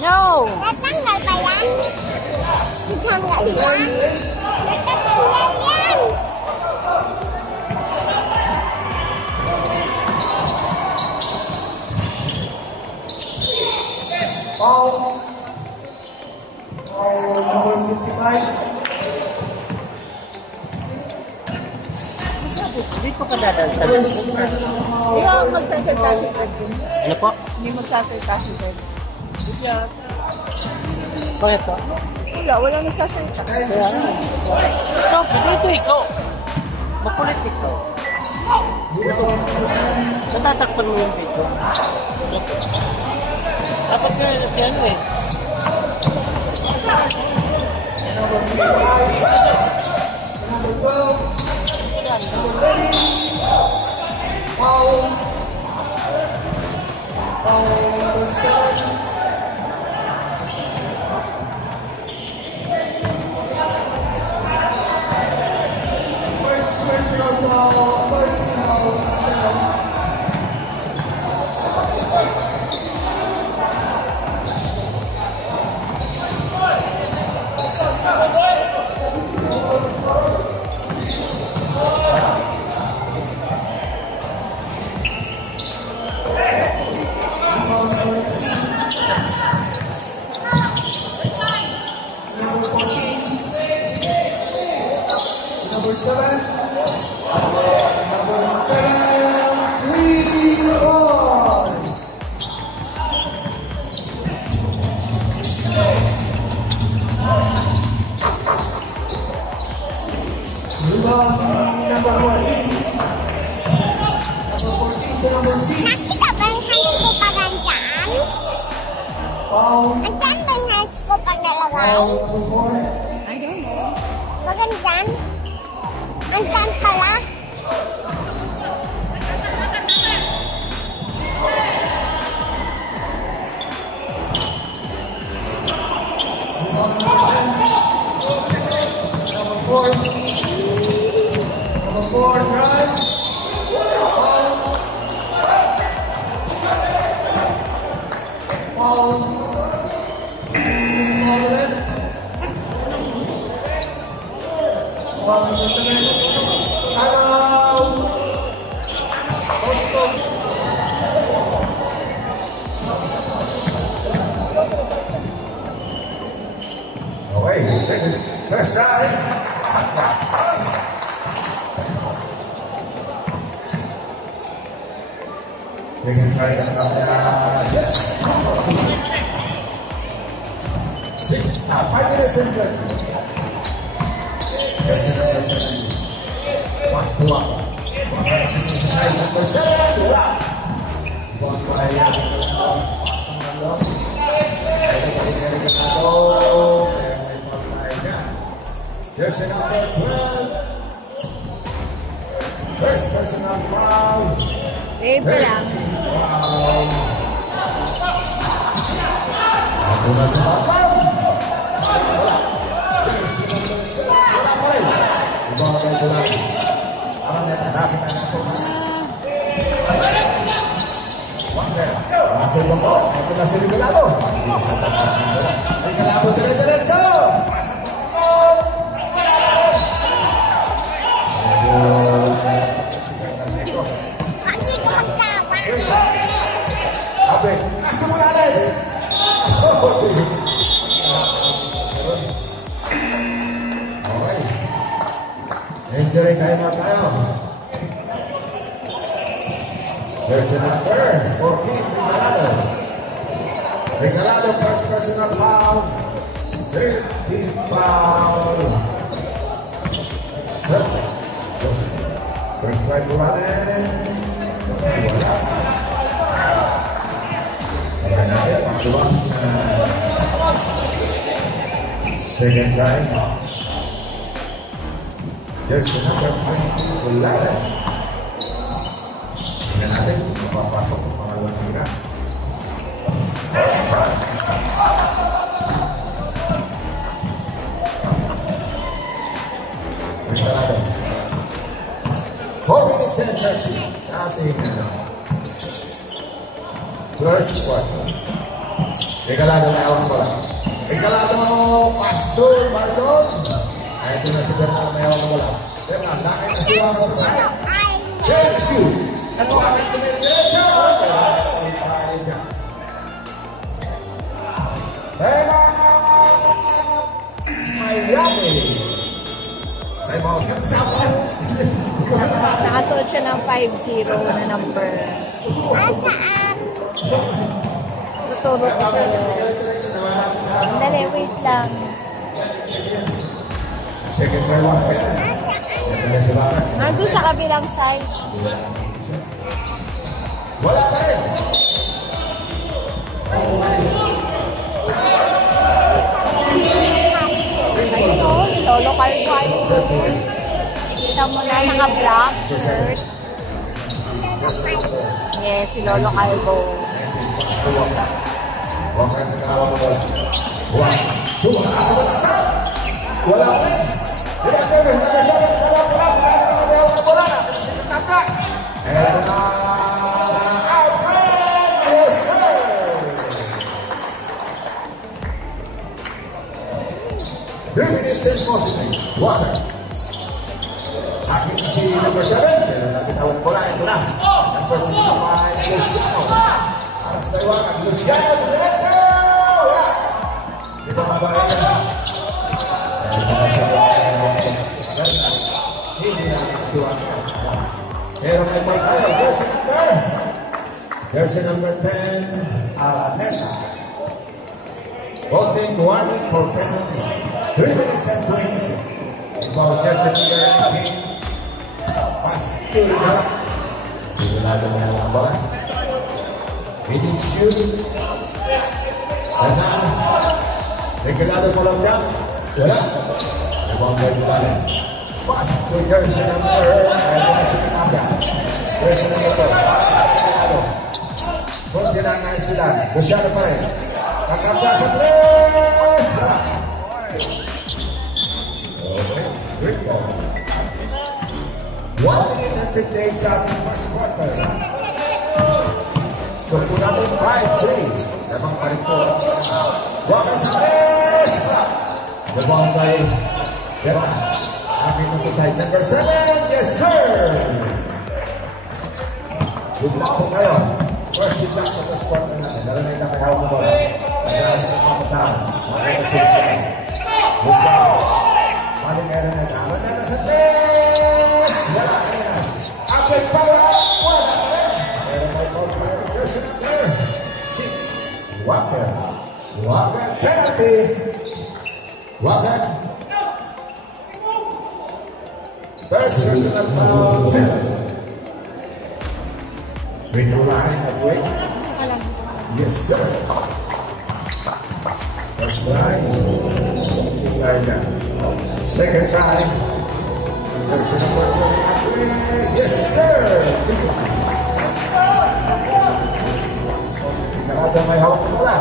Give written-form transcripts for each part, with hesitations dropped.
No! Natanggal ba yan? Natanggal yan? Natatanggal yan! Foul. Foul number 55. Hindi ko ka dadalsan. Hindi ako magsasalita si Fred. Ano po? Hindi magsasalita si Fred. Bakit po? Wala nagsasalita. So, dito ikaw. Makulit ikaw. Natatakpan mo yung dito. Dapat ka na si ano eh. Number 55. Number 12. Number 30. Foul. Foul number 7. Personal foul, first team foul, 7. Number 14. Number 7. Number 7, 3 points. Rebound number 14. Number 14 to number 6. Nakita ba yung hands ko pag andyan? Foul. Andyan ba yung hands ko pag nalagay? Foul number 4. I don't know. Pag andyan? Andyan pala? Number 4, drive. Foul. Foul. Small red. Foul number 7. Timeout. Boston. Okay, second, first drive. Second try to come down. Yes. 5 minutes into it. There's another 7. Pass to one. Number 7. Wala. One by there's a number 12. First personal foul. Paper lang. Wow. Ako na sa babang. Wala. There's a number 7. Wala pa rin. Ibang kayo ko lang. Parang natin na ng sopas. Wonder. Masuk mo. Ito na si Nicolado. Nicolado, dire-diretso. Hindi ko magtama. Abe, nasa mo natin. Okay. Injury time na tayo. There's Jersey number 14, Regalado. Regalado, first personal foul. 13 foul. 7. First strike running. Wala. Try natin, pangalawa. Second try. Jersey number 20, wala rin. Tingnan natin, mapapasok ang pangalawang tira. Regalado. 4 minutes and 30 sa ating first quarter. Regalado na awang bola. Regalado, Pastor Marlon. Ay, ito na si Bernal na awang bola. Bernal, nakit na siya sa side. Jersey. Bakit tumidiretso? Miami. May mga kasapan. Nakasuot siya ng 5-0 na number. Asaan? Tuturo ko sa'yo. Dali, wait lang. Second try lang. Nandun sa kabilang side. Wala pa rin. Ayun o, Lolo Cargo. Kita mo na naka-black shirt. Yes, si Lolo Cargo. Walker nagkawa mo wala. 1, 2, asal-asal. Wala pa rin. Number 7, wala. Mga bola. Sinatapa. Eto na. Yes, sir. Three minutes and 40. Walker. Akin si number 7. Pero natin awat bola. Ito na. Number 2 naman, Luciano. Aras na iwanan. Luciano, diretso. Wala. Ito ang bayan. Hindi na siwanan. Pero may ball tayo. Jersey number 10, Araneta. Voting warning for penalty. 3 minutes and 26. About jersey number 18. Pastor Galak. Regalado na ang bola. Winning shoot. Ganang. Regalado mo lang yan. Wala. Ibang boy mo lang. Pass to jersey number. Ito na si Kinabda. Jersey number 4. Regalado. Kunti na ang nais nila. Luciano pa rin. Nakabda sa tres. Wala. Okay. Great ball. 1 minute and 58 sa ating first quarter. So, kung natin 5-3. Lamang pa rin po. Walker sa tres. The ball by Berna. Akin na sa side number 7. Yes, sir! Good luck po tayo. First good luck sa first quarter natin. Lalo na yung nakahawag mo bola. Nagkaroon ng pamasahan. Akin na siya. Luciano. Maling meron na naman na sa tres. Wala ka na. Upward power. Wala ka na. Pero may ball player. Jersey number 6. Walker. Walker. Penalty. Walker. First personal foul. Wait for line at wait. Yes, sir. First try. Something like that. Second try. Jersey number 1. Yes, sir. Regalado may hawak na bola.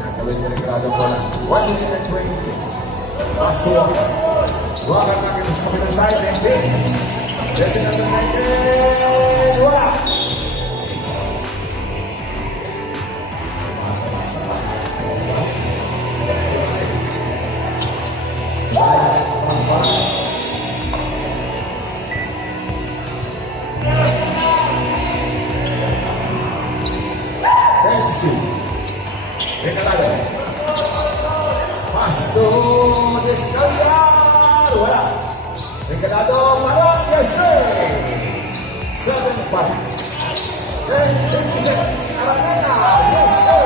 Nakalit yung regalado bola. 1 minute and 20. Last to Walker. Walker natin sa kabilang side. 19. Jersey number 19. Wala. Regalado. Pasto Descallar. Wala. Regalado. Marot. Yes, sir. 7-5. And 20 seconds. Araneta. Yes, sir.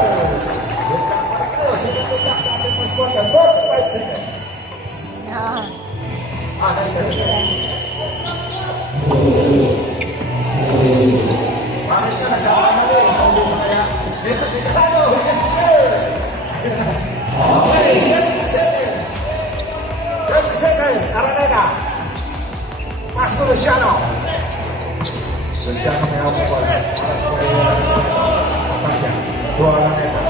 Good luck para kayo. Second good luck sa ating first quarter. 45 seconds. Yan. 9 seconds. Bakit ka nagkakamali? Hindi mo kaya. Dito tayo. Yes, sir. Okay, 30 seconds. 30 seconds. Araneta. Pass to Luciano. Luciano may hawak ko bola. Para sa pagkakas atak niya. Dua Araneta.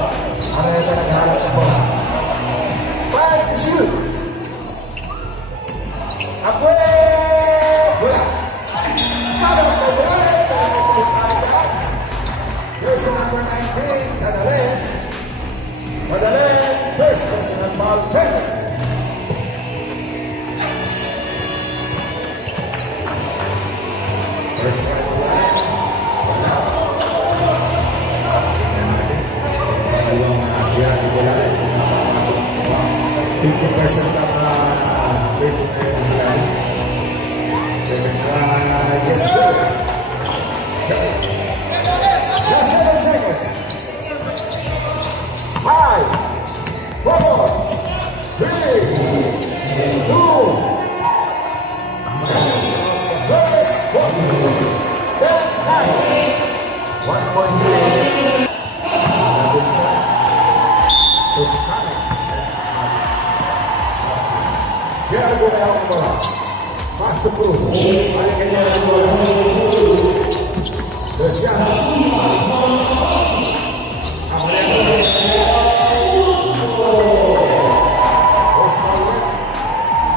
Araneta nagharap ng bola. 5 to shoot. Abuela! Bola. Parang mabuhay. Parang mabuhay. Version number 19. Madalen. Madalen. First personal foul. Penalty. First right wala. Wala. Pagawang tira di bola rin. Masuk. 50% ang rating na yun ang bola. Second try. Yes, sir. Last 7 seconds. 5, 4, 3, 2, first quarter. 1 point. Gergo na yung bola. Pass to Cruz. Balik kanya yung bola. Luciano.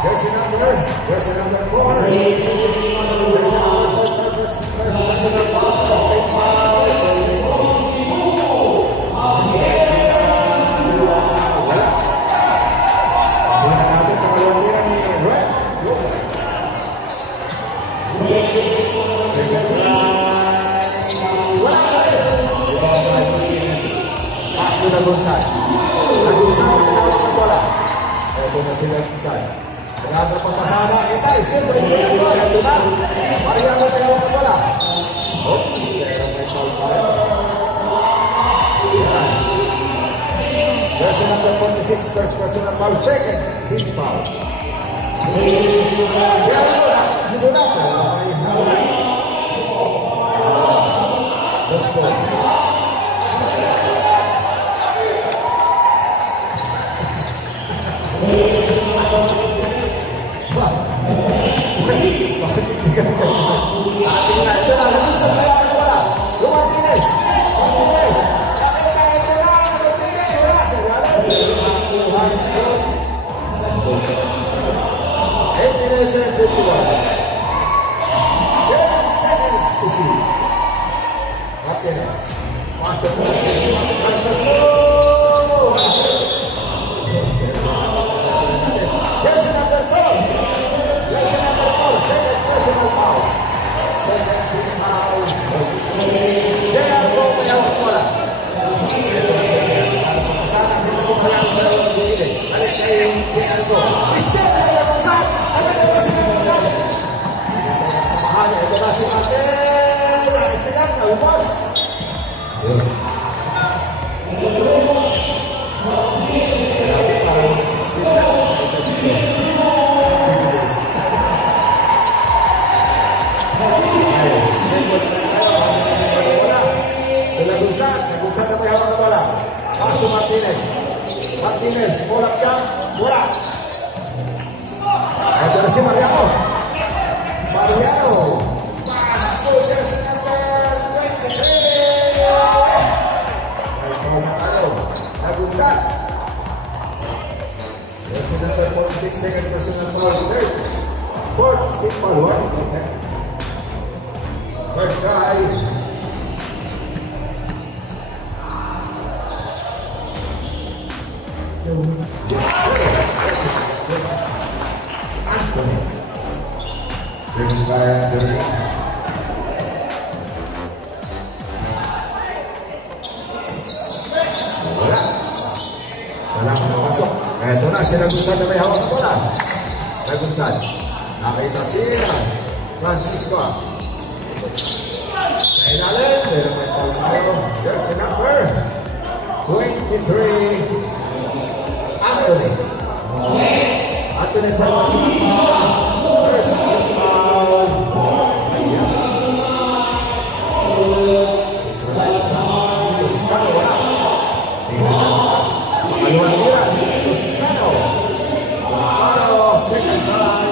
Jersey number 4. Jersey number 4. First personal foul. First foul. Wala. Muna natin pangalawang tira ni Red. Second try. Wala tayo. Ibang pass to Nagunsan. Nagunsan ang hawak ng bola. Ito na si Nagunsan. Kaya napapasana kita, still by the end, ito na. Mariano na hawak ng bola. Oh, pero may foul pa rin. Yan. Version number 46, first personal foul, second, team foul. Kaya ano, nakita si Donato. May hawak. Lost ball. Ito na, nagusan na yung wala. Yung Martinez. Martinez. Nakita ito na. Martinez. Wala. So, wala. Nakuha yung cross. 8 minutes and 51. 10 seconds to shoot. Martinez. Pass the Francis. Francis. Jersey number 4. Jersey number 4. Second personal foul. Second team foul. Kaya po may hawak bola. Ito na siya. Sana kita sumalang sa gilid. Balik kay Argo. Mister, kaya kung saan? Ano na ba sila kung saan? Ito na si Matel. Ito lang, naubos. Parang 16 lang. Nagunsan na may hawak na bola. Pass to Martinez. Martinez, bola ka, bola. Ito na si Mariano. Mariano. Pass to jersey number 23. Ay, ito na tayo. Nagunsan. Jersey number 46, second personal foul. Third. Fourth, team foul. First try. Yes, sir. Anthony. Second try, Anthony. Wala. Salam na pasok. Ito na, si Nagunsan na may hawak na bola. Nagunsan. Nakita si Francisco. Sa ilalim, pero may Jersey number 23, Anthony. Anthony first personal foul. First foul. Ayan. Toscano wala. Pangalawan nila, Toscano. Toscano, second try.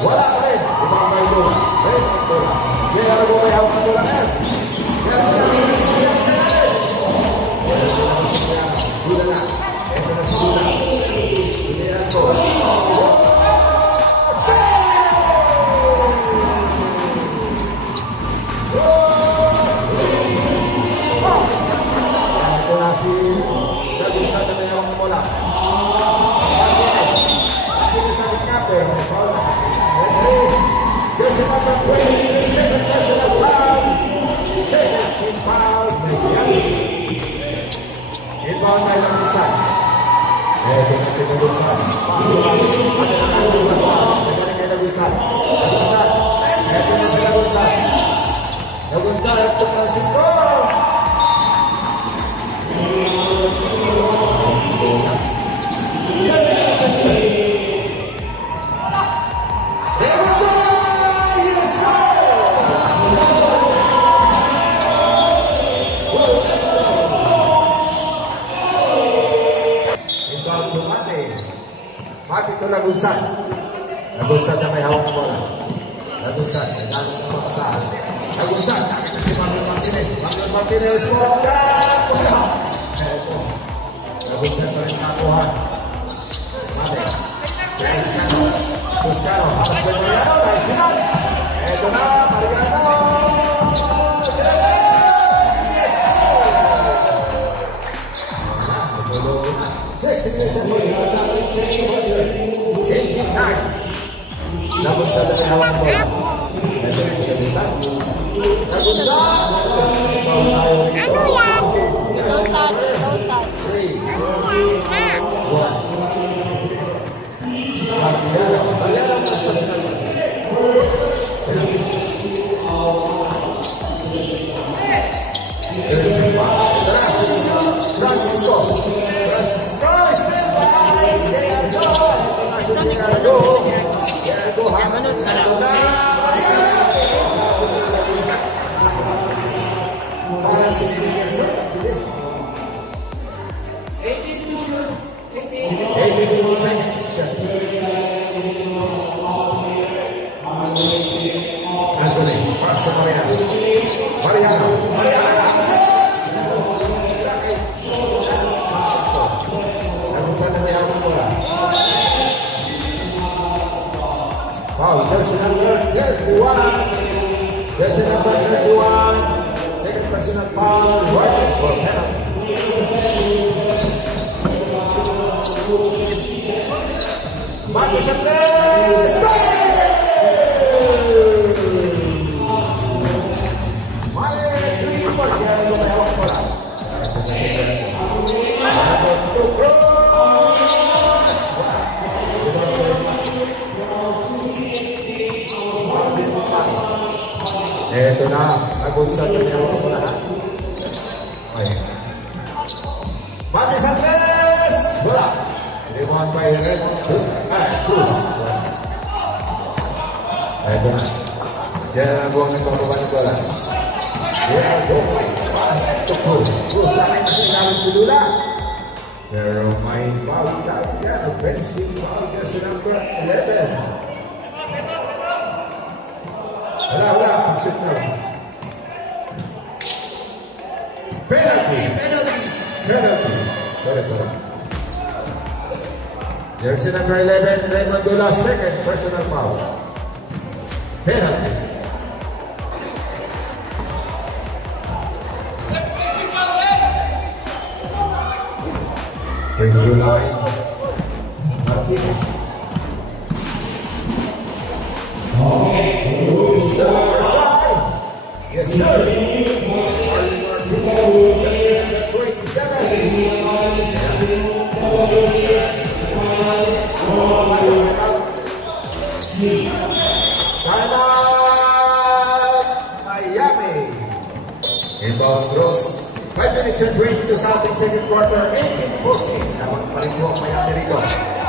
Wala pa rin. Ibang may dola. Raymond Dola. Kaya mo may hawak na dola ngayon. Kaya mo na may siya sa natin. Dula na. Ito na si Dula. Dula ko. Ito na si Dagusan na may hawak na bola. Martinez na gitna pero may foul na. Jersey number 23, second personal foul. Second team foul. Inbound by Lagusan. Ito na si Lagusan. Pasok ang Nagaling kay Lagusan. Lagusan. Ito na si Lagusan. Lagusan at Francisco. Mati ito Lagusan. Lagusan na may hawak na bola. Lagusan, naglalong na mapasahan. Lagusan, nakita si Manuel Martinez. Manuel Martinez, Morgan! Wala! Eto. Lagusan pa rin nakuha. Mati. Toscano. Toscano. Habang kay Mariano. Nice pinag. Eto na, Mariano. Lagusan na may hawak na bola. Ito na si Lagusan. Lagusan! Ano yan? Don't touch, don't touch. 3, Ano yan? 1. Mariano ang first personal. Francisco. Francisco still by Gerardo. Gerardo Hamanot. Ito na Mariano. Parang 16 years old. Bilis. 18 to shoot. 18 seconds. Anthony, pass to Mariano. Mariano. Mariano. Lagusan na may hawak na bola. Wow, jersey number 31. Jersey number 31. Second personal foul. Working for penalty. Mati sa tres! Mali, 3 point. Kaya ito may hawak bola. To cross! Ito na. Lagusan na may hawak bola. Mati sa tres! Bola! Rebound by Raymond Cruz. Ito na. Diyan ang nagpapaba ng bola. Pass to Cruz. Cruz namin kasi namin si Lula. Pero may foul tayo yan. Offensive foul niya si number 11. Wala. Shoot na. Penalty. Sorry. Jersey number 11, Raymond Dula, second personal foul. Penalty. Bring the line. Martinez. This is the number 5. Yes, sir. Martinez. 27. Time out, Miami. Inbound cross. 5 minutes and 22 sa ating second quarter. 18-14. Naman pa rin po ang Miami rito.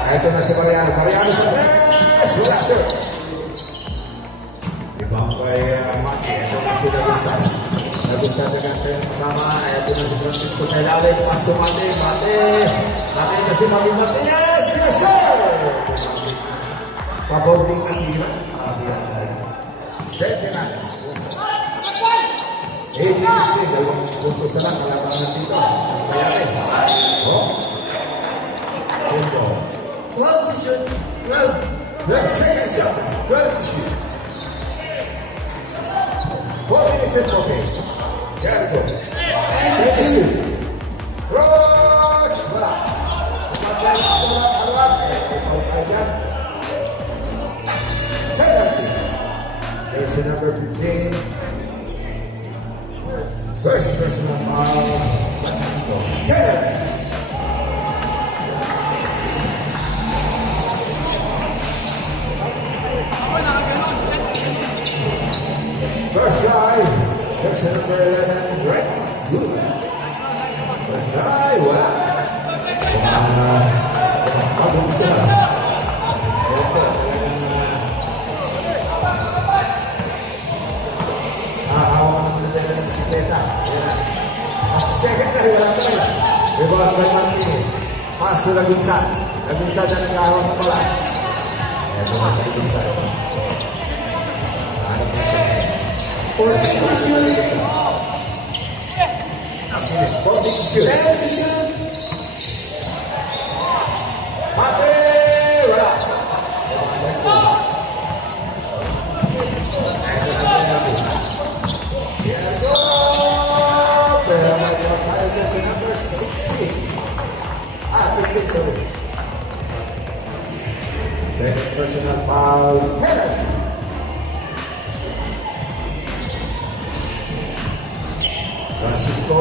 Ito na si Mariano. Mariano sa press. Wala, sir. Inbound kay Maki. Ito na si Dagusan. Dagusan dengan kayo kasama. Ito na si Francisco sa ilalim. Pass to Mate. Mate. Nakita si Mami Martinez. Yes, sir! Pabonding ang tira. 18-16, dalawang puntos na lang, kalabangan dito. Mayari. Oh. Sundo. 12 to shoot. 12 second shot. 12 to shoot. 4 minutes and 40. Jericho. And let's shoot. Cross. Wala. Alwat. Penalty. There's a number 15. First personal foul, Francisco. Penalty. First side, there's number 11, Greg Gula. First side, wala. Pagod ito na. Ito, talagang hawak ng talaga ng bisikleta. Second na, wala pa rin. Rebound by Martinez. Pass to Lagunsan. Lagunsan na nag-ahawak na pala. Ito na sa Lagunsan. Hanap na siya. 14 to shoot. Martinez, 14 to shoot. 10 to shoot. Mate! Wala. Number 16. 15, sorry. Second personal foul, penalty. Francisco,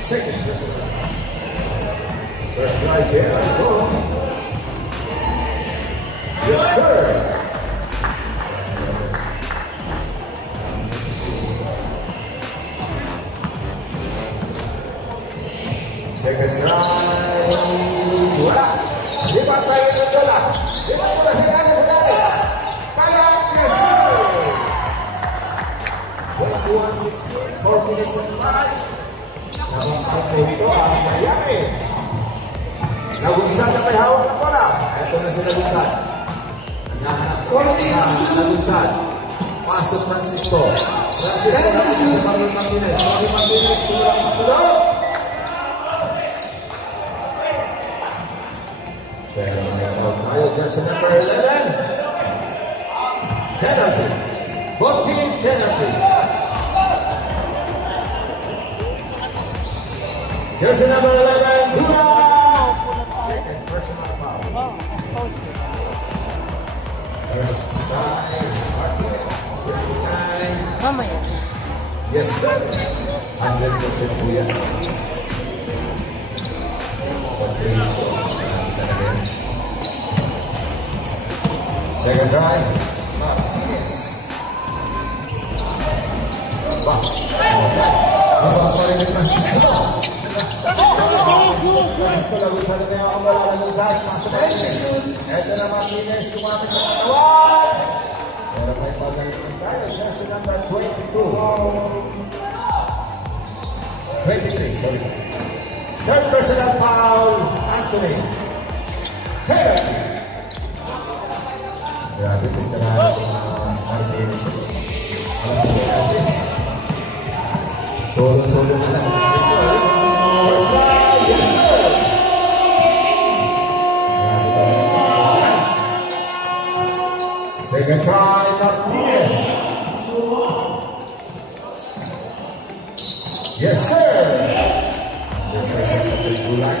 second personal. First right here, I go. Yes, sir. Second try. Wala. Lipat tayo ng bola. Lipat bola sa kanan. Wala rin. Para, yes sir. 21-16. 4 minutes and 5. Nabangkang po ito ang Miami. Lagunsan na may hawak ng bola. Ito na si Lagunsan. Nahanap ko na Lagunsan. Pasok Francisco. Francisco na si Mario Martinez. Mario Martinez tumulak sa sulok. Pero nag-out tayo. There's a number 11. Penalty. Both team penalty. There's a number 11. Dula. Second personal foul. First by Martinez. 39. Mamaya. Yes, sir. 100% po yan. Sa prito. Second try, Martinez. Back. Back pa rin ang Francisco. Francisco Lagunsan na kaya ang wala ng Lagunsan. Ito na Martinez, kumapit ng katawan. Pero may pagalitin tayo. There's a number 22. 23, sorry. Third personal foul, Anthony. Penalty. Grabe, ito na Martinez. Solo na lang. First try, yes sir! Nice. Second try, Martinez. Yes sir! Yung pressure sa trikulan.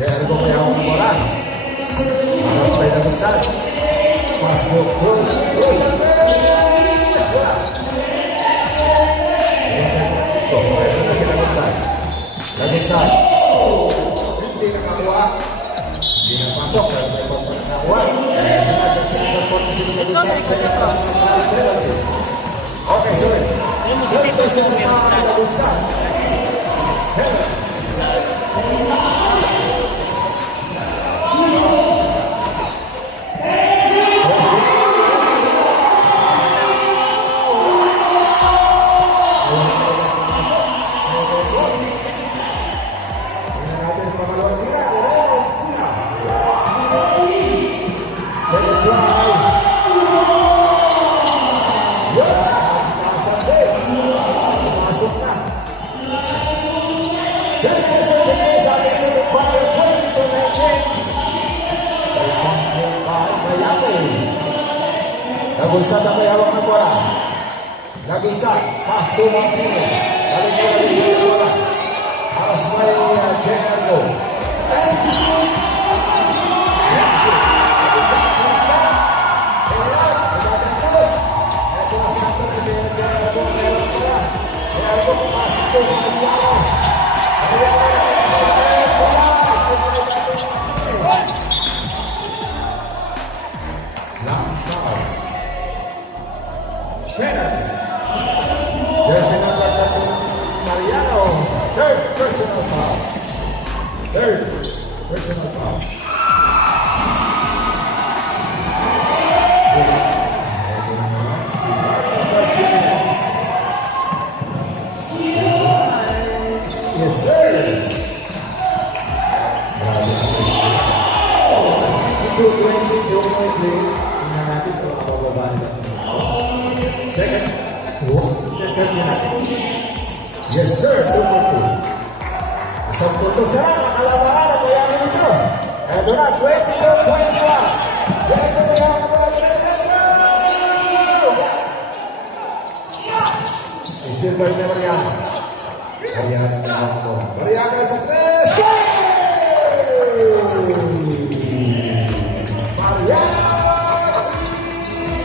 Kaya ano ba kaya akong nawalan? Malas pa yung nagulsan. Pasok, Cruz and Perez! Wala! Francisco, ito na si Lagunsan. Lagunsan. Hindi nakakuha. Hindi napasok. Pero may pang nakakuha. Kaya nagkakag sa number 46 Lagunsan. Okay, sorry. Third person na Smiley. Nag-isa na may hawak ng bola. Nag-isa. Pass to Martinez. Balik ko nag-isa ng bola. Para Smiley at Jericho. And to shoot. And to shoot. Nag-isa. Nag-isa. Kailan. Nag-isa ang cross. Ito na sinakto na Jericho. Meron ko na. Jericho. Pass to Mariano. Mariano na. Sa ilalim. Bola. There's another Mariano. Third personal foul. Third personal foul. Yes, sir. Ito 20, 2.3. Tingnan natin kung makababa nila. Second. Yes, sir. 2.2. Isang puntos na lang. Nakalabahan ang mayaman ito. Ito na, 22.1. Ito mayaman ang mga diretso. Silver na Mariano. Mariano na ako. Mariano sa 3. Mariano!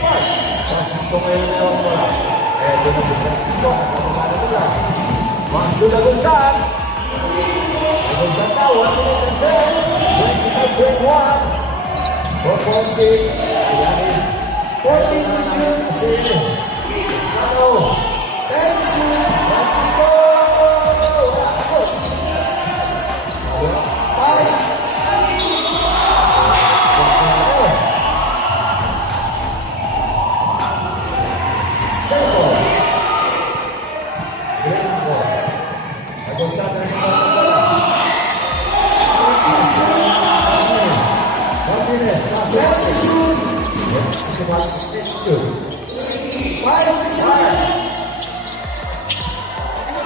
3. Francisco ngayon na ako pala. Ito na si Francisco. Nakapagano nila. Masto na Gonzal. Gonzal na. 1 minute and 10. 25-21. 4-point. Ayan. 14 to shoot. Kasi Ismano. 10 to shoot. Francisco. Wala ka shoot. Para. Sa atin ang mga bola. Martinez. Last shoot. Fire.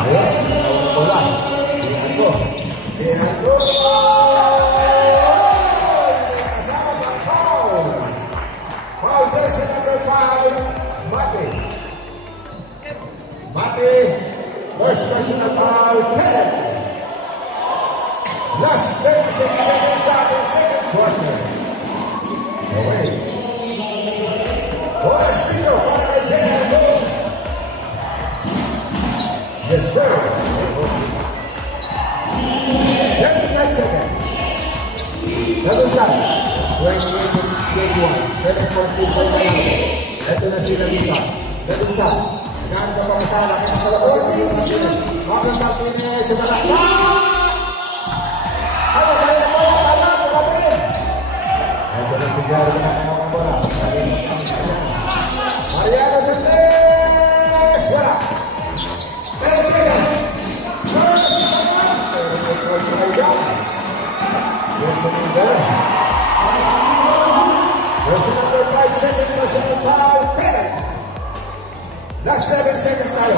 Ayan. Ang bola. Dihango. Kasama ng foul. Foul jersey number 5. Mati. First personal foul, penalty. Last 36 seconds sa ating second quarter. Away. Oras dito para kay Jericho. Yes, sir. 25 seconds. Nagusan. 28-21. 7-14 by Miami. Ito na sila Lisa. Nagusan. Nagkaan ka pa masala. Kaya sa labas. Mabang Martinez. Sumala. Ano, kaya na po yung pala. Wala po rin. Ito na si Gary na mga bola. Mariano sa 3. Wala. 10 seconds. First second. There's another 5 second personal foul. Penalty. Last 7 seconds tayo.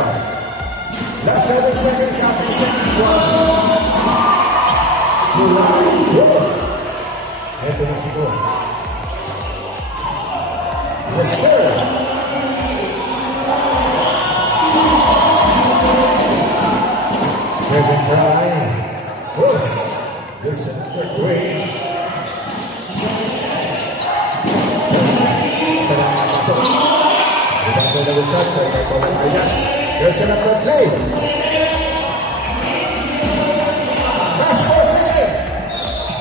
Last 7 seconds sa ating second quarter. July Gross. Ito na si Gross. Yes, sir. Kevin Bryant. Gross. There's another 3. There's another play. Last 4 seconds.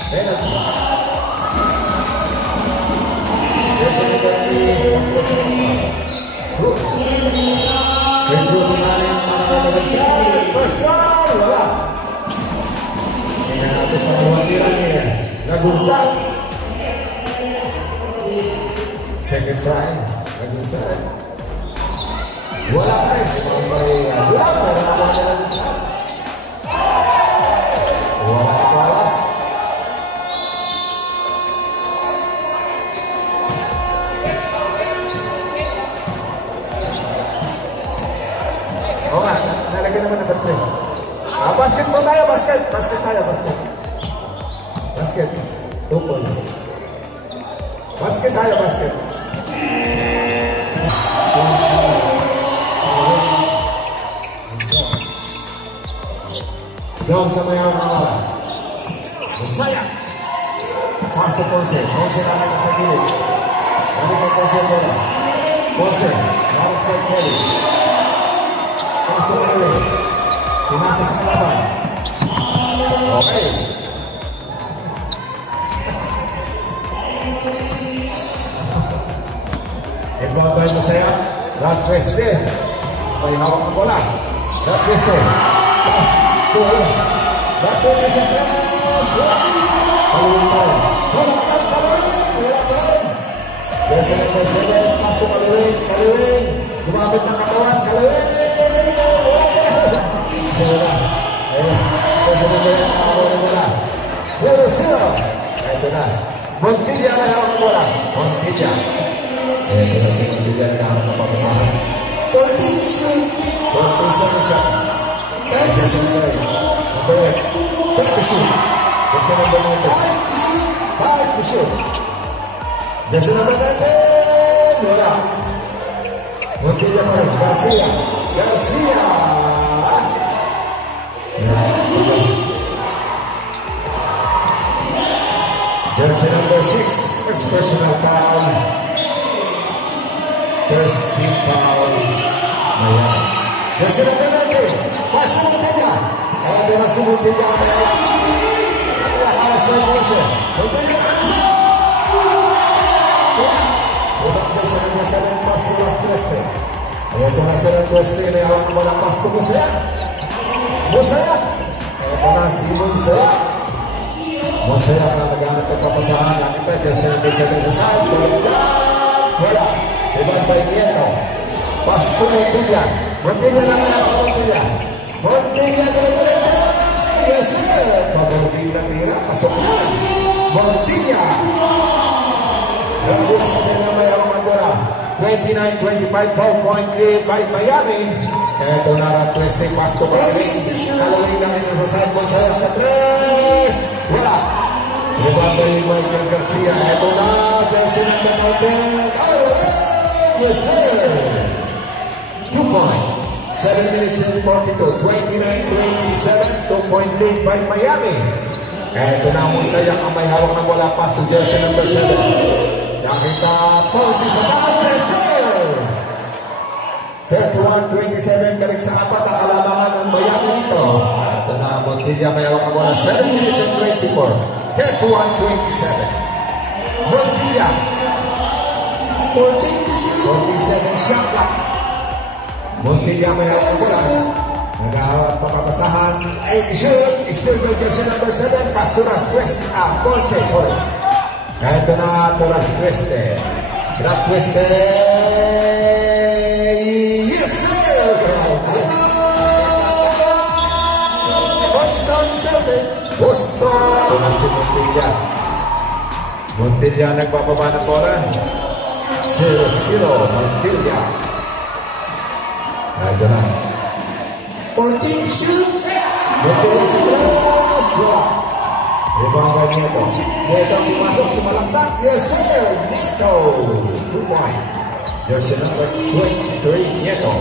Penalty. There's another play. Last 4 seconds. Brooks. Improve na yung mananagal siya. First round. Wala. Tingnan natin pa mga tira niya. Nagunsan. Second try. Nagunsan. Wala pa rin. Wala pa rin ako na lang siya. Wala pa oras. Oo nga, nalagyan naman ng battery. Basket po tayo, basket. Basket tayo, basket. Basket. 2 points. Basket tayo, basket. Doon sa may mga Masaya. Pass to Ponce. Ponce namin sa gilid. Balik ang Ponce ang bola. Ponce. Laras by Kelly. Pass to Kelly. Pumasa sa kalaban. Okay. Ibabay Masaya. Rod Queste. May hawak ang bola. Rod Queste. Pass to Rod Queste sa kalaban. Kaluin pa rin. Malaktan, Kaluin! Wala pa rin. Yes, number 7. Pass to Kaluin. Kaluin. Gumamit ng katawan. Kaluin! Wala pa rin. Wala. Yes, number 8. Ako na wala. 0-0. Ito na. Montilla na hawak ng bola. Montilla. Ito na si Montilla na hawak ng papasahan. 14 shoot. 14 siya. 10 shoot. Number 8. 10 shoot. Jersey number 9. 5 to shoot. Jersey number 9. Wala. Montilla pa rin. Garcia. Garcia. Jersey number 6. First personal foul. First team foul. Ayan. Jersey number 9. Pass to Montilla. Ito na si Montilla. Alas na yung Ponce. Montilla ka lang siya! Ulang na siya ng Musaya ng pass to Las Queste. Ito na siya ng Queste. May hawak mo ng pass to Musaya. Musaya! Ito na si Musaya. Musaya na nagamit ang papasahan. Ang ipete siya ng Musaya sa saan. Wala. Iban by Nieto. Pass to Montilla. Montilla na may hawak Montilla. Montilla ka lang ulit. Yes, sir. Pabalik na tira. Pasok na. Montilla. Gambits na may hawak bola. 29-25. Ball point created by Miami. Ito na Rod Queste. Pass to Kaluin. Kaluin na rin sa side ball sa 3. Wala. Levanto ni Michael Garcia. Ito na. Jersey number 9. Yes, sir. 2 point. 7 minutes and 42, 29-27, 2-point lead by Miami. Ito na ang Musaya ang may hawak ng bola. Pass to jersey number 7. Nakita Ponce sa Santos, sir! 31-27, balik sa apat ang kalamangan ng Miami nito. Ito na ang Montilla may hawak ng bola. 7 minutes and 24, 31-27. Montilla. 47 shot clock. Montilla may hawak ng bola. Nag-ahawak papapasahan. 8 shoot. Still by jersey number 7. Pass to Rod Queste. Ponce, sorry. Ito na to Rod Queste. Rod Queste. Yes, sir! Boston Celtics. Boston. Ito na si Montilla. Montilla nagpapaba ng bola. 0-0. Montilla. Ito na. 14 shoot. Montilla sa glass. Wala. Ibang ba Nieto? Nieto ang pumasok. Sumalaksak. Yes, sir. Nieto. 2 point. Jersey number 23. Nieto.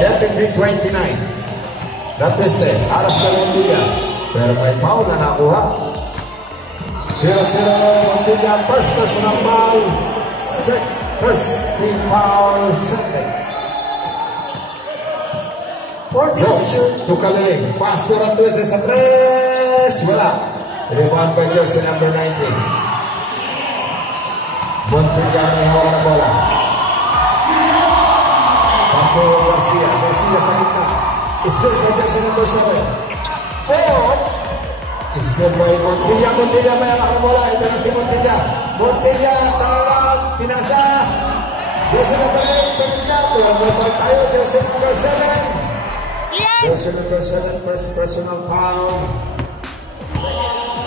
33-29. Rod Queste. Aras na Montilla. Pero may foul na nakuha. 0-0. Montilla. First personal foul. First team foul. Celtics. To Kaluin. Pass to Rod Queste sa 3. Wala. Rebound by jersey number 19. Montilla may hawak na bola. Pass to Garcia. Garcia sa gitna. Still by jersey number 7. Still by Montilla. Montilla may hawak na bola. Ito na si Montilla. Montilla. Tarang. Pinasa. Jersey number 8 sa gitna. Tuwag tayo. Jersey number 7. Jersey number 7, first personal foul.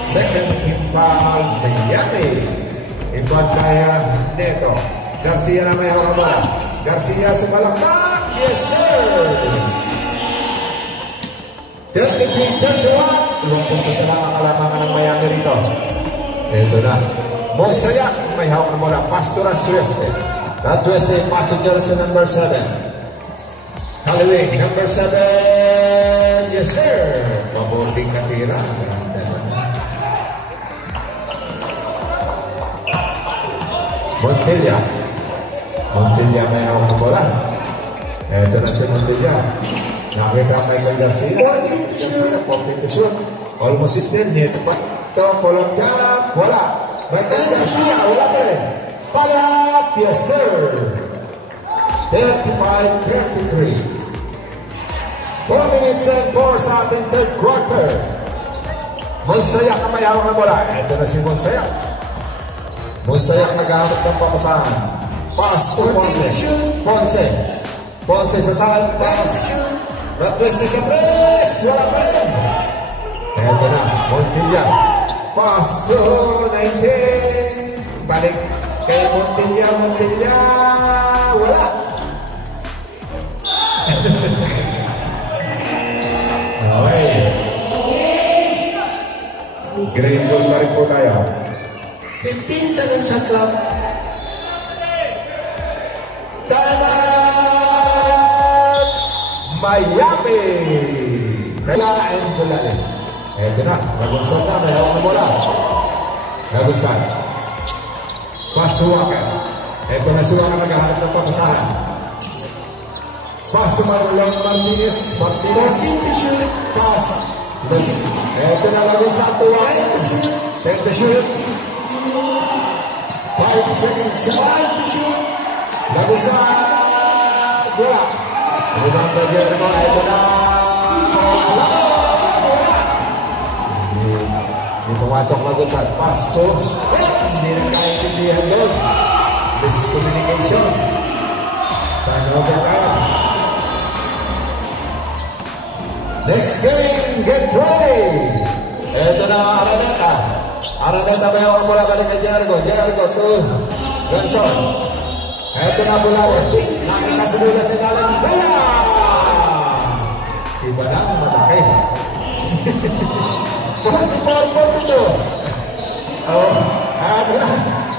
Second team foul, Miami. Ibang kaya Nieto. Garcia na may hawak bola. Garcia sumalaksak. Yes, sir. 33-31. 2 puntos na lang ang kalamangan ng Miami rito. Ito na. Monsayak, may hawak na bola. Pastor Sueste. That Sueste, Pastor jersey number 7. Halloween, number 7. Yes, sir. Mabuting natira. Montilla. Montilla may hawak na bola. Ito na si Montilla. Nakita Michael Garcia. 14 to shoot. Almost system. Ito pa. Ito, pull-up jump. Wala. Michael Garcia. Wala pa rin. Palap. Yes, sir. 35-33. 4 minutes and 4 sa ating third quarter. Monsayak ang may hawak na bola. Ito na si Monsayak. Monsayak nag-hawak ng papasahan. Pass to Ponce. Ponce. Ponce sa side. Pass. Ratwes na sa press. Wala pa rin. Ito na. Montilla. Pass to 19. Balik kay Montilla. Montilla. Wala. Okay. Green ball pa rin po tayo. 15 seconds sa clock. Time out! Miami! Kala and Bulali. Eto na. Nagunsan na. May hawak na bola. Nagunsan. Pass to Walker. Eto na si Walker naghahanap ng papasahan. Pass to Marlon Martinez. Martinez. Pass. Eto na nagunsan to Walker. Take the shoot. 5 seconds. 5 to shoot. Nagunsan. Bola. Rebound by Jermo. Eto na. Bola. Hindi pumasok nagunsan. Pass to. Hindi na kaintindihan doon. Miscommunication. Turnover tayo. Next game, get ready. Ito na Araneta. Araneta may hawak bola balik kay Jericho. Jericho to Ganson. Ito na Bulalo. Nakita sa nila sa dalang bola. Iba na ang matake. 44-42. Ito na.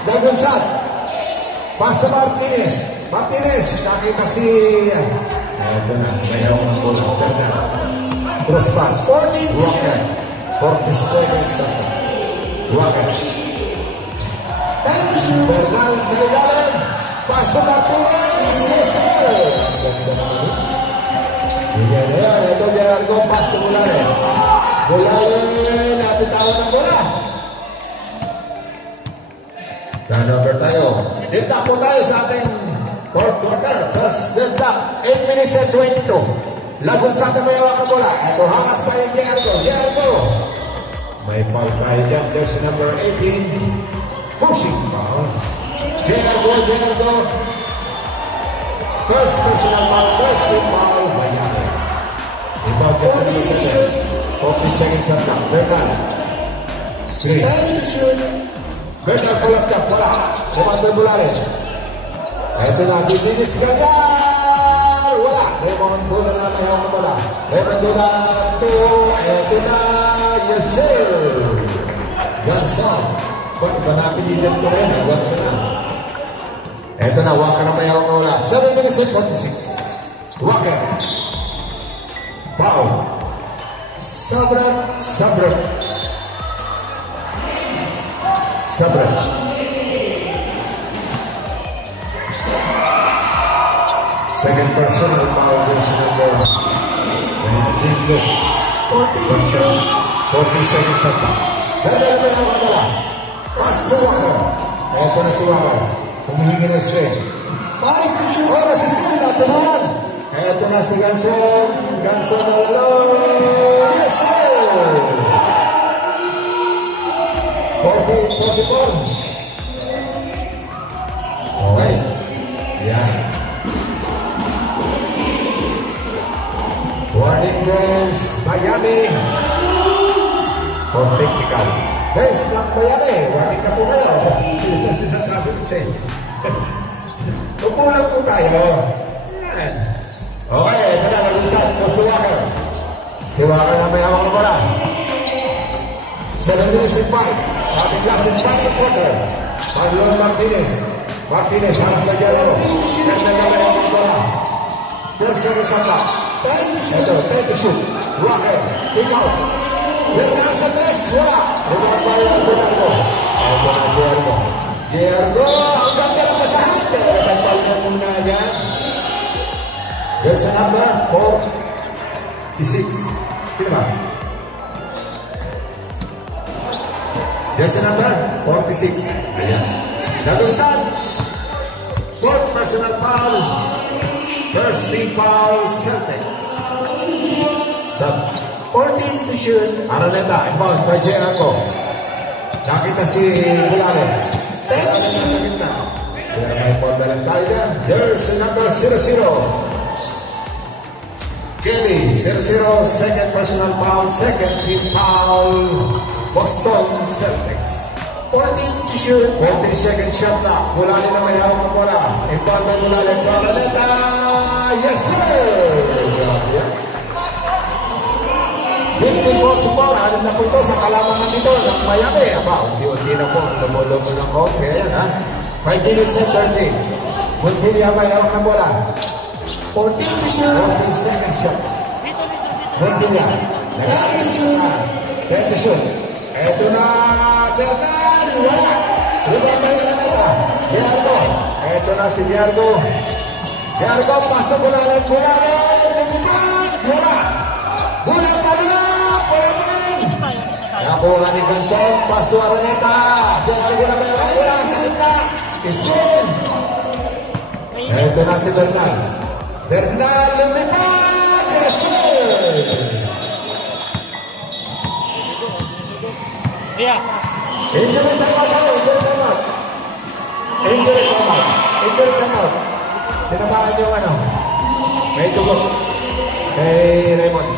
Dagunsan. Pass to Martinez. Martinez. Nakita si... Ito na. May hawak ng bola. Bernal. Cross pass. Walker. 40 seconds. Walker. Bernal sa ilalim. Pass to Martinez. Yes, sir. Yan, yan. Ito Gerardo. Pass to Bulale. Bulale. Napitawan ng bola. Turnover tayo. Deadlock po tayo sa ating fourth quarter. First deadlock. 8 minutes and 22. Lagunsan na may hawak na bola. Ito hakas pa yung Jericho. Jericho. May foul tayo dyan. Jersey number 18. Pushing foul. Jericho. Jericho. First personal foul. First team foul. Miami. Rebound jersey number 7. 40 seconds at clock. Bernal. Screen. Bernal pull up ka. Wala. Kumantoy Bulale. Ito na. Didinis Gagal. Wala. Raymond Dula na may hawak na bola. Raymond Dula to. Ito na. Yes, sir. Ganson. Bakit ba napilitan ko rin? Ganson na. Ito na. Walker na may hawak na bola. 7 minutes and 46. Walker. Foul. Sabra. Sabra. Sabra. Second personal foul jersey number 40 seconds at top. Ganda na may hawak na bola. Pass to Walker. Ito na si Walker. Humihingi ng strength. 5 to shoot. Oh, nasistin na. Tumuhan. Ito na si Ganson. Ganson na lalo. Yes, sir. 44. Okay. Yan. Warning bells, Miami. For technical. Bells ng Miami. Warning na po kayo. Ito sinasabi ko sa inyo. Tupulang po tayo. Yan. Okay, ito na. Nag-usan po si Walker. Si Walker na may hawak na bola. 7 minutes and 5. Sabing lasin final quarter. Marlon Martinez. Martinez harap na Jericho. Ganda na may ang bola. 12 seconds ang clock. Ito, 10 to shoot. Rocket. Pick out. Bernal sa tres. Wala. Rebound by Jericho. Ito na Jericho. Jericho. Ang ganda ng pasahan. Pero nagpapal niya muna yan. There's a number 46. Sino ba? There's a number 46. Ayan. Dagunsan. Fourth personal foul. First team foul, Celtics. Sub. 14 to shoot. Araneta, inbound, kay Jericho. Nakita si Bularen. Bularen na sa gitna. Kaya may foul na lang tayo dyan. Jersey number 00. Kelly, 0-0, second personal foul, second team foul, Boston Celtics. 14 to shoot. 14 second shot na. Bulalen na may hawak ng bola. Inbound by Bulalen. Araneta. Yes, sir! Grabe. 15 to ball. Ano na po ito sa kalamangan dito ng Miami. Aba, unti-unti na po. Lumo-lumo ng konti. Ayan, ha? 5 minutes and 30. Montilla may hawak ng bola. 14 to shoot. 14 second shot. Montilla. Nag-aari siya. 10 to shoot. Eto na. Bernal. Wala. Rebound by Araneta. Jericho. Eto na si Jericho. Jericho. Pass na Bulalen. Bulalen. Bumibag. Wala. Bulan pa nila. Wala pa rin. Nakuha ni Ganson. Pass to Araneta. Jericho na may wala. Sa gitna. Spin. Eto na si Bernal. Bernal lumipad! Yes, sir! Yeah. Injury timeout tayo. Injury timeout. Tinabahan yung ano. May tugot. Kay Raymond.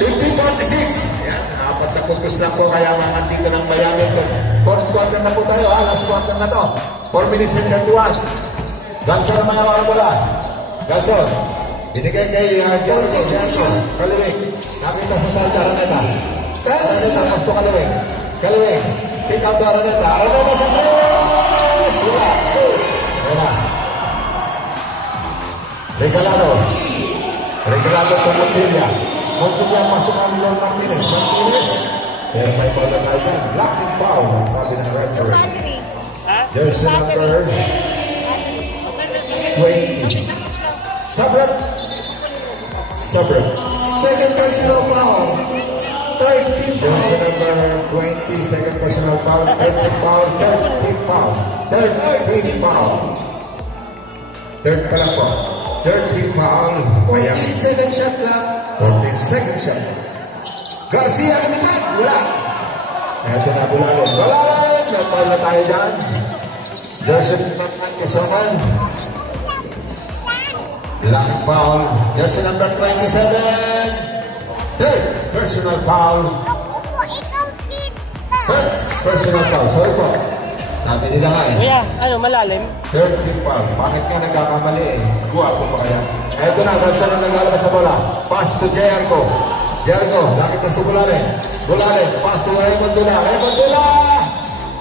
15-46. Yan. Apat na puntos lang po. Kaya mga dito ng Miami. Fourth quarter na po tayo. Last quarter na to. 4 minutes and 31. Ganson ang mga wala bola. Ganson. Binigay kay Jericho. Kaliwing. Nakita sa side Araneta. Araneta, pasto Kaliwing. Kaliwing. Pick out to Araneta. Araneta sa press. Wala. Regalado to Montilla. Montilla pasok ang Lon Martinez. Pero may pala tayo dyan. Locking foul. Sabi ng referee. There's a number 20. Sabrat. Second personal foul. 13 foul. There's a number 20. Second personal foul. 13 foul. 13 foul. 13 foul. Third pala po. 13 foul. 14 second shot lang. 14 second shot. Garcia naman. Wala. Ito na Bulalen. Bulalen. Nagpal na tayo dyan. Joseph Batman Kasaman. Black foul. Jersey number 27. Third personal foul. First personal foul. Sorry po. Sabi nila nga eh. Kuya, ano, malalim? Third team foul. Bakit ka nagkakamali eh? Guwapo pa kaya? Eto na, Garcia na naglalabas sa bola. Pass to Jericho. Jericho, bakit na si Bulalen? Bulalen, pass to Raymond Dula. Raymond Dula!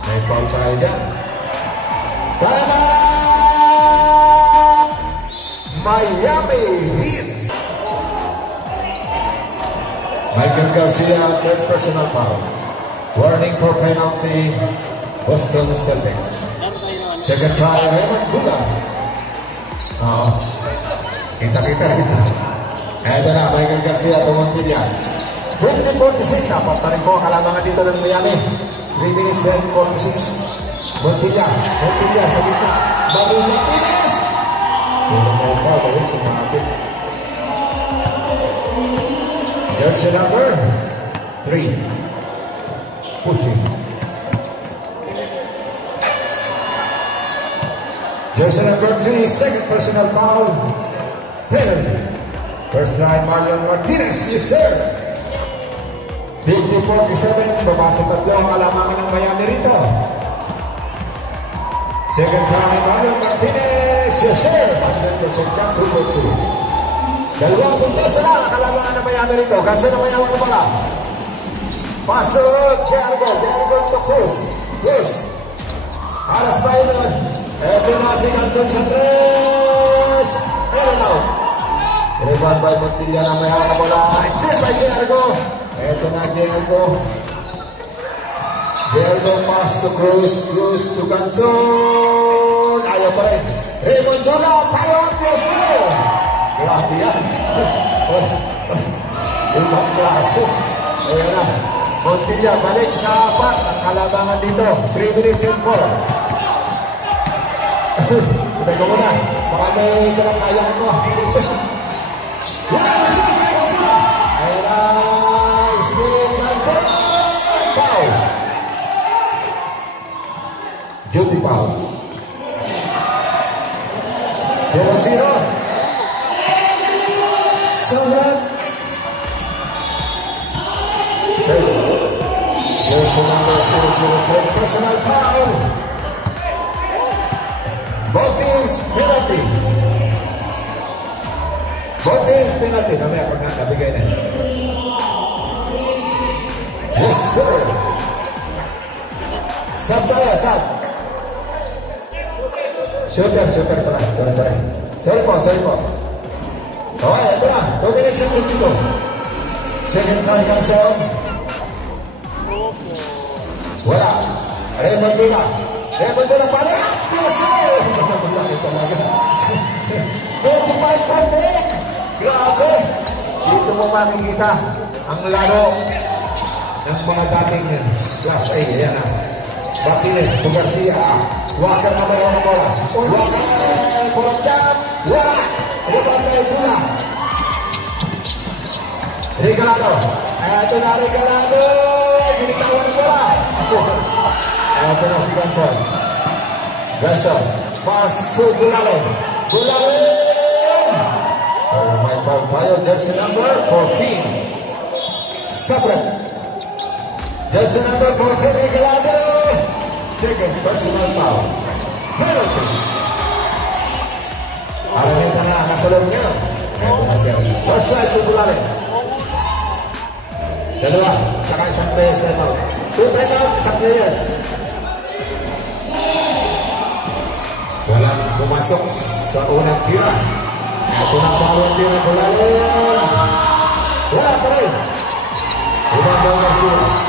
May foul tayo dyan. Tama! Miami Heat! Michael Garcia, third personal foul. Warning for penalty, Boston Celtics. Second try, Raymond Dula. Kita. Eto na, Michael Garcia, Montilla. 20-46, apat na rin po kalamangan dito ng Miami. 3 minutes and 46. Montilla sa gitna. Bago Martinez. Pero may pa, bago sa natin. There's a number 3. Pushing. There's a number 3, second personal foul. Penalty. First try, Marlon Martinez. Yes, sir. 50-47. Babasa tatlo ang kalamangan ng Miami rito. Second time, Marlon Martinez. Yes, sir. 100% jump, 2-2. Dalawang puntos na lang. Kalabangan na Miami rito. Kasi na Miami na pala. Pastor Jericho. Jericho to Cruz. Cruz. Alas pa yun. Ito na si Ganson sa 3. Meron out. Rebound by Montilla na Miami na pala. Still by Jericho. Ito na Jericho. Jericho pass to Cruz. Cruz to Ganson. Ayaw pa rin. Raymond Dula. Follow-up Yeso. Grabe yan. Ibang klaso. Ayan na. Montilla balik sa 4. Ang kalabangan dito. 3 minutes and 4. Patay ko muna. Baka may kinakaya ko. Ayan na. Steve Ganson. Foul. Duty foul. 0-0. Sarap. There's a number 0-0. Personal foul. Both teams penalty. Both teams penalty. Mamaya pag nakabigay na ito. Yes, sir. Sab tayo, sab. Shooter ko lang. Sorry po. Okay, ito na. 2 minutes and 52. Second try, Ganson. Wala. Raymond Dula balik. Yes, sir. Ito lang. 25 point break. Grabe. Dito mo makikita ang laro ng mga dating Class A. Ayan na. Martinez, Garcia. Walker na may ang bola. Walker. Purotyan. Wala. Rebound by Dula. Regalado. Ito na Regalado. Binitawan ng bola. Ito na si Ganson. Pass to Bulalen. Oh my God. Tayo, jersey number 14. Sabret. Jersey number 14, Regalado. Second personal foul. Penalty. Araneta na, nasa loob niya. Ito na siya. Left side to Bulalen. Dalawa, tsaka isang players time out. 2 time out, isang players. Walang pumasok sa unang tira. Ito na bawang tira, Bulalen. Wala pa rin. Ibang Garcia.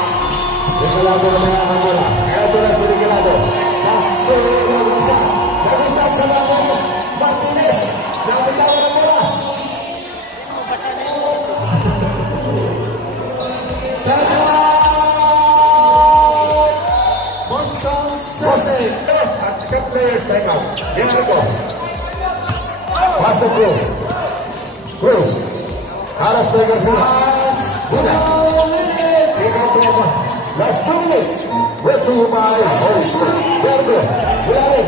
Regalado na may ang bola. Ito na si Regalado. Paso Lagusan sa Martinez. Nabitawan ang bola. Boston Celtics. At isang players time out. Jericho. Paso Cruz. Aras by Garcia. Una. Last 2 minutes. Brought to you by Verde. Bulalen.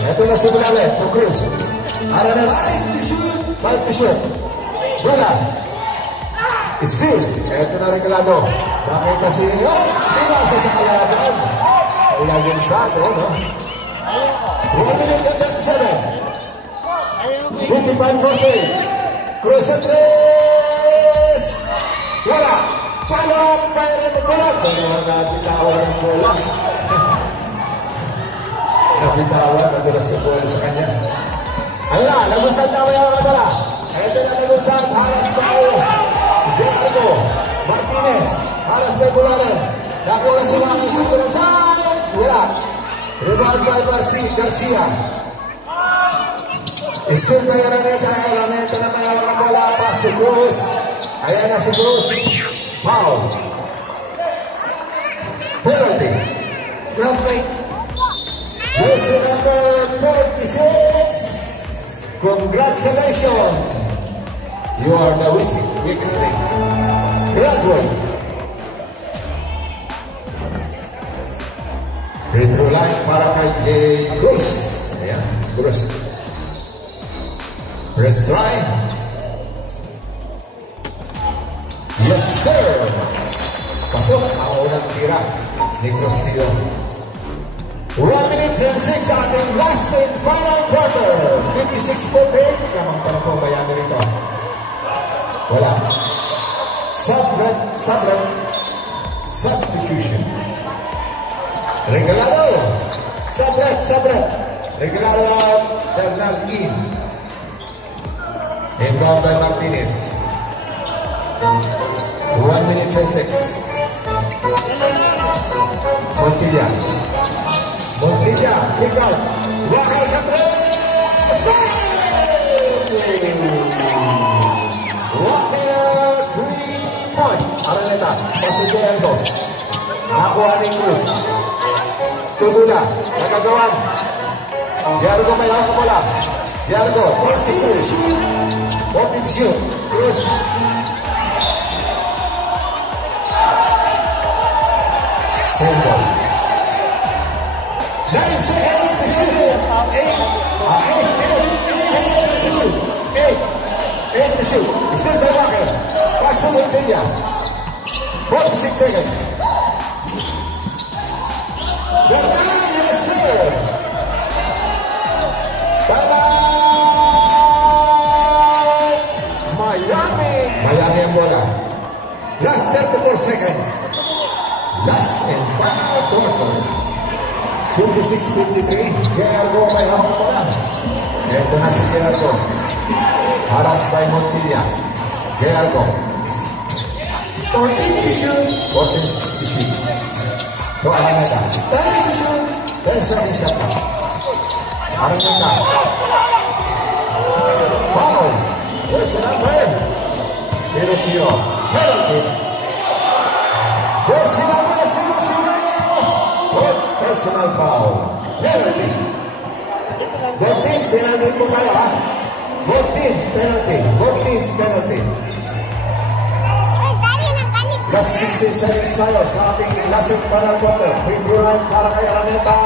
Ito na si Bulalen. To Cruz. Aranet. Five to shoot. Bula. Still. Ito na Regalado. Bakit kasi pinasa sa kalaban. Wala yung sado, no? 1 minute and 37. 55-40. Cruz at 3. Wala. Follow-up by Raymond Dula. Pero nabitawan ng bola. Nabitawan, nadulas yung bola sa kanya. Ayun na, lagusan na may ang bola. Ito na lagusan, haras by Jericho. Martinez, haras by Bulalen. Nakuha si Waki sa Bulalen. Wala. Rebound by Garcia. Still by Araneta na may ang bola. Pass to Cruz. Ayan na si Cruz. Foul. Penalty. Ground break. Jersey number 46. Congratulations. You are the weakest link. Graduate. Free throw line para kay Jay Cruz. Ayan, Cruz. First try. Yes, sir! Pasok ang unang tira ni Crostillo. 1 minute and 6 ating last and final quarter. 56-48. Lamang pa na po bayami rito. Wala. Substitution. Regalado. Subret. Regalado Bernal King. Inbound by Martinez. 1 minute and 6. Montilla, kick out. Wakal sa Wakal 3-point. Araneta, pasok Diego. Nakuha ni Cruz. Tudo na, nagagawan. Diego may hawak bola. Diego, Cruz. Shoot. Cruz. Single. 9 seconds to shoot. 8 to shoot. Still by Walker. Pass to Montilla. 46 seconds. Yes, sir. Bye-bye. Miami ang bola. Last 34 seconds. Last and final quarter. 56-53. Gergo may hawak pala. Ito na si Gergo. Haras by Montilla. Gergo. 14 to shoot. No, Araneta. 10 to shoot. 10 seconds shot. Araneta. Foul. Where's the number? 0-0. Penalty. Jersey number 0-0. Personal foul. Penalty. Both teams, penalty po kayo, ha? Both teams, penalty. Last 16 seconds tayo sa ating last and final quarter. Free throw line para kay Araneta.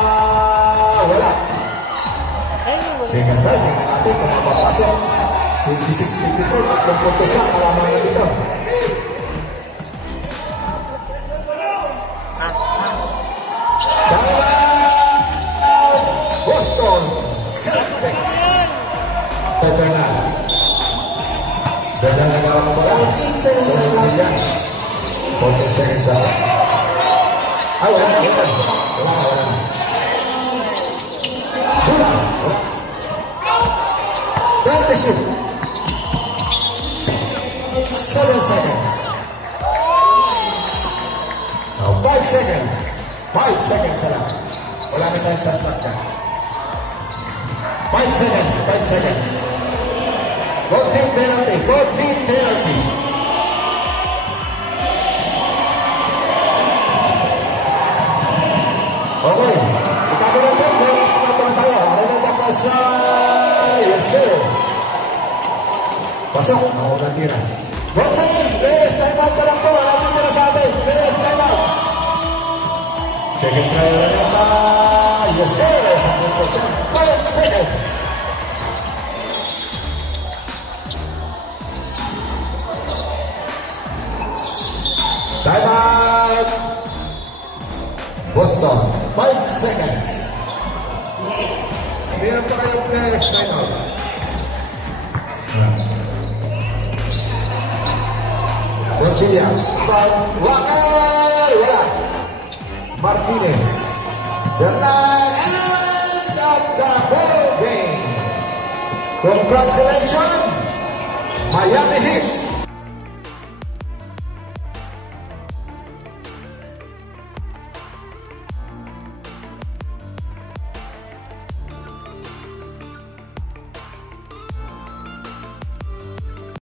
Wala. Second try, tingnan natin kung mapapasok. 26-53, 3 puntos lang. Kalaman na dito. Boston Celtics. Bernal nagawa mo ba? 14 seconds lang. Ay, wala. That is it. 7 seconds. Now 5 seconds. 5 seconds na lang. Wala na tayo sa atlak ka. 5 seconds. Good team penalty. Okay. Ikago na tayo. Ito na tayo. Araneta Pasha. Yes, sir. Pasok. Ako natira. Good team. Please, time out na lang po. Natin na sa atin. Please, time out. Second try, Araneta. Yes, sir. 100%. 5 seconds. Time out. Boston. 5 seconds. Meron pa kayong players. Time out. Montilla. Wakal. Wala. Martinez. Bernal. End of the ball game. Congratulations.